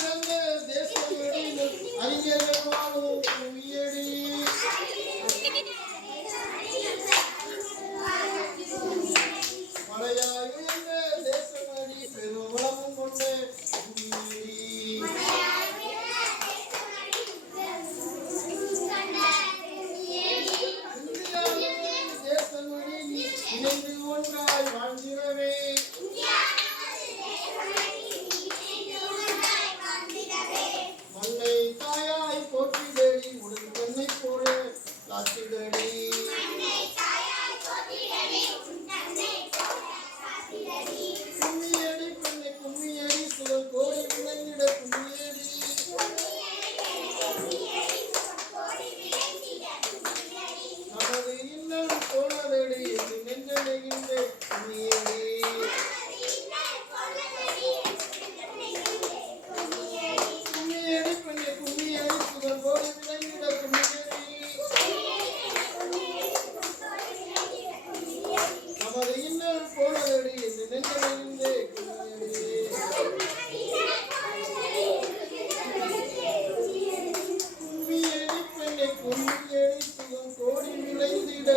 சிறந்த தேசமடி அறிஞர்கள் வாழும் புவியடி மலையாய் உயர்ந்த தேசமடி பெருவளமும் கொண்ட புவியடி இணைந்து ஒன்றாய் வாழ்ந்திடவே மண்ணை தாயாய் போற்றிடடி உடன் பெண்ணை போல காத்திடடி கும்மியடி பெண்ணை கும்மியடி சுழல் கோடி விளைந்திட கும்மியடி நமது இன்னும் போனதடி என்று நெஞ்சடைகின்ற கும்மியடி கும்மியடி பெண்ணை கும்மியடி சுழல் கோடி விளைந்திட கும்மியடி நமது இன்னும் போனதடி என்று நெஞ்சடைகின்ற கும்மியடி பெண்ணை கும்மியடி சுழல் கோடி விளைந்திட